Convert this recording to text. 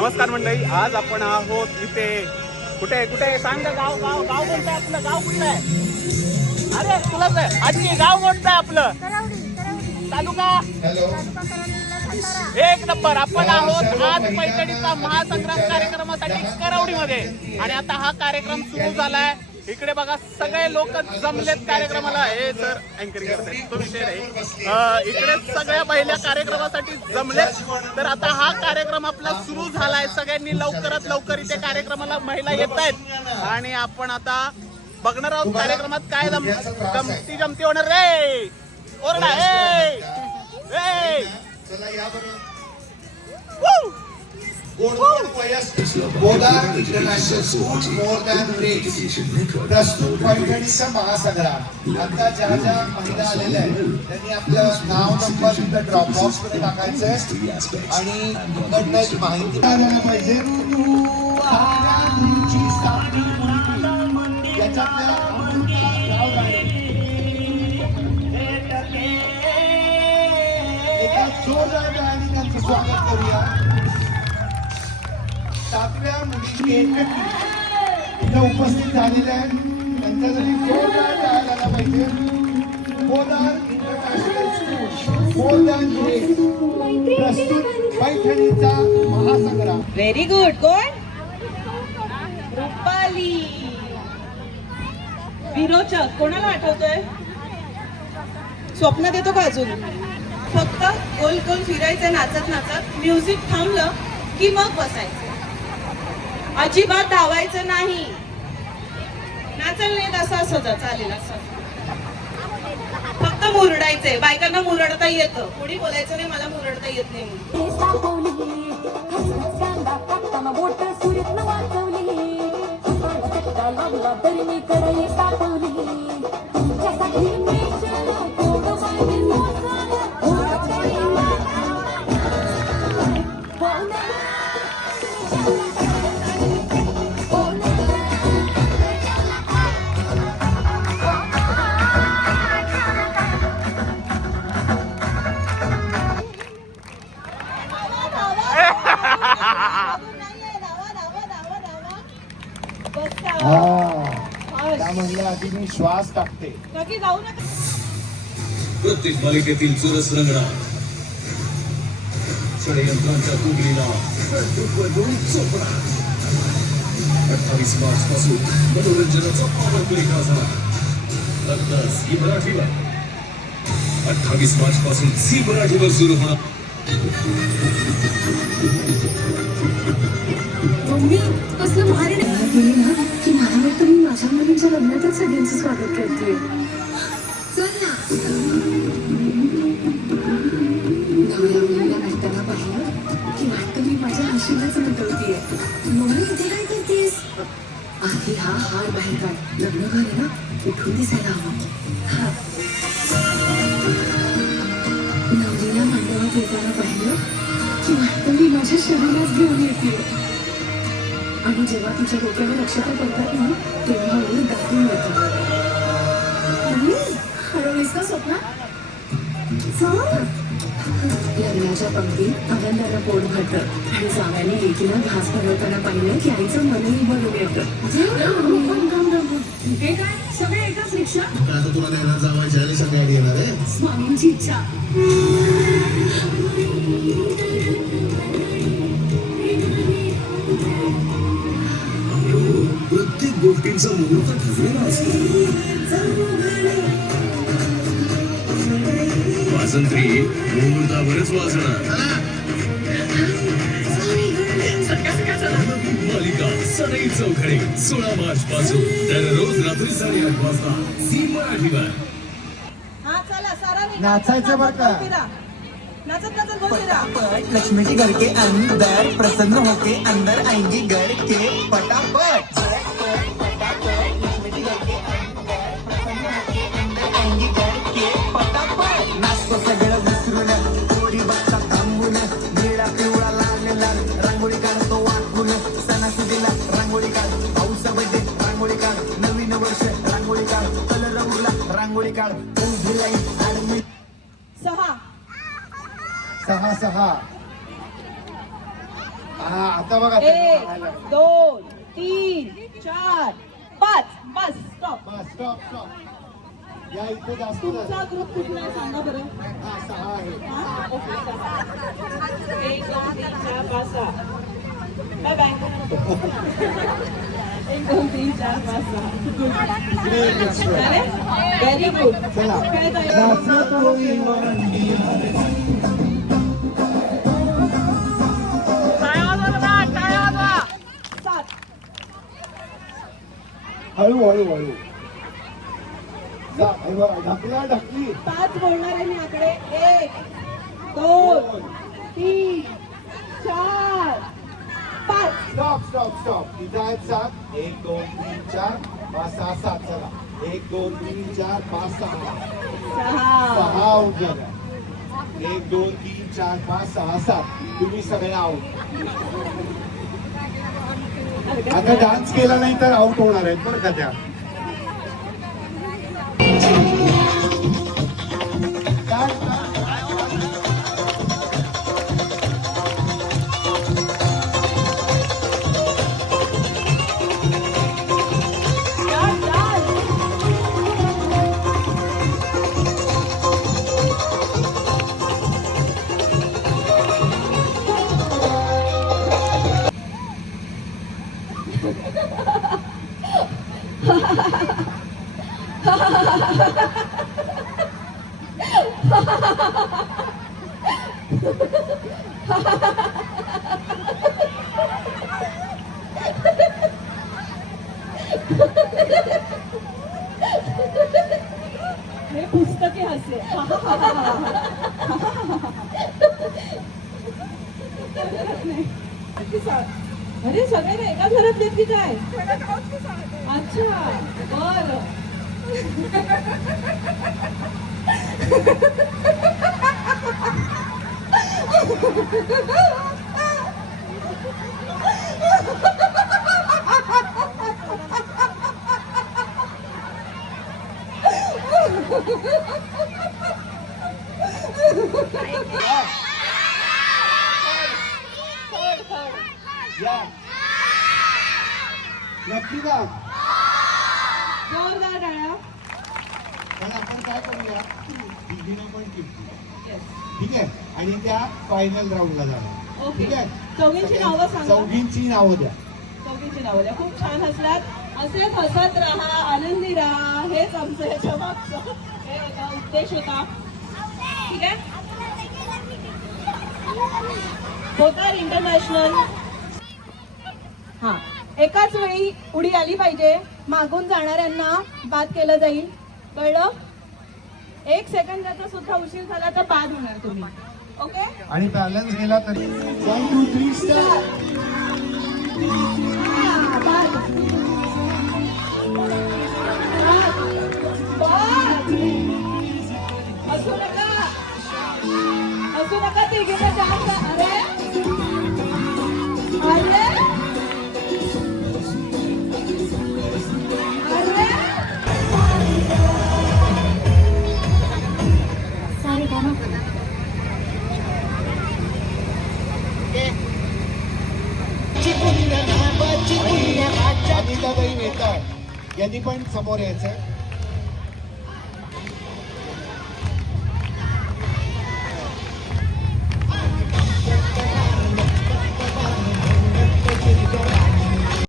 नमस्कार मंडळी, आज आपण आहोत इथे कुठे कुठे सांग गाव गाव गाव कोणतं आहे आपलं? गाव कुठलं आहे? अरे तुलाच आहे आजी. गाव कोणतं आहे आपलं? तालुका एक नंबर. आपण आहोत आज पैठणीचा महासंग्राम कार्यक्रमासाठी करवडीमध्ये आणि आता हा कार्यक्रम सुरू झालाय. इकडे बघा सगळे लोक जमलेत कार्यक्रमाला. हे सर अँकरिंग करतात तो विषय नाही. इकडे सगळ्या पहिल्या कार्यक्रमासाठी जमलेत. तर आता हा कार्यक्रम आपला सुरू झालाय. सगळ्यांनी लवकरात लवकर इथे कार्यक्रमाला महिला येत आहेत आणि आपण आता बघणार आहोत कार्यक्रमात काय गमती जमती होणार रे. ओरडा international school more than bricks प्रस्तुत पैठणीचा महासंग्राम. आता ज्या ज्या महिला आलेल्या आहेत त्यांनी आपलं नाव नंबर तिथं ड्रॉप बॉक्स मध्ये टाकायचंय आणि तिकडनं माहिती द्यायला पाहिजे. याच्यातल्या एका जोरदार गाणी त्यांचं स्वागत करूया. सातव्या मुली इथं उपस्थित झालेल्या आहेत. त्यांच्यासाठी जोरदार गायला पाहिजे. Bolar international school more than bricks प्रस्तुत पैठणीचा महासंग्राम. Very good. कोण? रुपाली. विरोचक कोणाला आठवतोय? स्वप्न देतो का अजून? फक्त गोल गोल फिरायचं नाचत नाचत. म्युझिक थांबलं की मग बसायचं. अजिबात धावायचं नाही. नाचल नाही असं असं चालेल. असं फक्त मुरडायचंय. बायकांना मुरडता येतं. कोणी बोलायचं नाही मला मुरडता येत नाही. त्या महिला आधी मी श्वास टाकते. जाऊ नका. प्रत्येक मालिकेतील चोरस रंगणार षडयंत्रांच्या कुंडलीला 28 मार्च पासून मनोरंजनाचा पारंपरिक झाला. आता झी मराठीवर 28 मार्च पासून झी मराठीवर सुरू होणार. मम्मी कसलं भारी गेली ना की मला वाटतं मी माझ्या मुलींच्या लग्नातच सगळ्यांचं स्वागत करते. चल ना. नवऱ्या मुलीला भेटताना पाहिलं की वाटतं मी माझ्या हशीलाच नटवतीये. मम्मी इथे काय करतेस? आधी हा हार बाहेर काढ. लग्न घर आहे ना, उठून दिसायला हवं. नवरीला मंडपात येताना पाहिलं की वाटतं मी माझ्या शरीरात घेऊन येते. आणि जेव्हा तिच्या डोक्यावर नक्षत्र पडतात ना तेव्हा मी दाखवून येतो. हरवलीस का स्वप्ना? लग्नाच्या पंक्तीत आनंदानं पोट भरतं आणि जाव्याने लेकीला घास भरवताना पाहिलं की आईचं मनही भरून येतं. हे काय सगळे एकाच रिक्षा? आता तुला नेणार जावायच्या आणि सगळ्या येणार आहे. स्वामींची इच्छा. प्रत्येक गोष्टींचा मुहूर्त ठरलेला असतो. वाजंत्री मुहूर्तावरच वाजणार. मालिका सनई चौघडे 16 मार्च पासून दररोज रात्री 8:30 वाजता झी मराठीवर. हा चला सारा नाचायचं बरं का? नाचत नाचत बोल फिरा. लक्ष्मी जी घर के अंदर प्रसन्न होके अंदर आएंगी घर के फटाफट. लक्ष्मी जी घर के अंदर प्रसन्न होके अंदर आएंगी घर के फटाफट. नाचतो सगळं विसरून चोरी बच्चा थांबून निळा पिवळा लाल लाल रांगोळी काढतो वाटून. सणासुदीला रांगोळी काढ. पाऊसा बड्डे रांगोळी काढ. नवीन वर्ष रांगोळी काढ. कलर उरला रांगोळी काढ. उभी लाईन आडवी. 6 6 6 हा आता बघा 1 2 3 4 5 bus stop. Bus stop stop. या इथे जास्त तुमचा ग्रुप कुठला आहे सांगा बरं. हा 6 आहे. हा? Okay, 1 2 3 4 5 6. Bye bye. 1 2 3 4 5 6. Very good. चला. काय ताई? टाळ्या वाजवा दादा, टाळ्या वाजवा. 7 हळू हळू हळू. हे बघा ढकला ढकली. 5 बोलणाऱ्यांनी आकडे 1 2 3 4 5. Stop stop stop. इथे आहेत 7. 1 2 3 4 5 6 7. चला 1 2 3 4 5 6. 6 आउट झाल्या. 1 2 3 4 5 6 7. तुम्ही सगळे आउट. आता डान्स केला नाही तर आउट होणार आहेत बरं का त्या. हे पुस्तकी हास्य. अरे सगळे एका घरात येत की काय. अच्छा बर. या नक्की का. जोरदार टाळ्या. पण आपण काय करूया दीदीनं पण जिंकू. ठीक आहे आणि त्या फायनल राऊंडला जाणार. ओके. ठीक आहे. चौघींची नावं सांगा. चौघींची नावं द्या. चौघींची नावं द्या. खूप छान हसलात. असेच हसत राहा, आनंदी राहा. हेच आमचं ह्याच्या मागचं हे होता उद्देश होता. ठीक आहे. होणार इंटरनॅशनल. हा एकाच वेळी उडी आली पाहिजे. मागून जाणाऱ्यांना बाद केलं जाईल. कळलं. 1 सेकंदाचा सुद्धा उशीर झाला तर बाद होणार तुम्ही. ओके. आणि बॅलन्स गेला तरी 1 2 3 स्टार्ट. असू नका ते गेलं जास्त. अरे अरे अरे सारे गाणं अनिताबाई नेता यांनी पण समोर यायचं.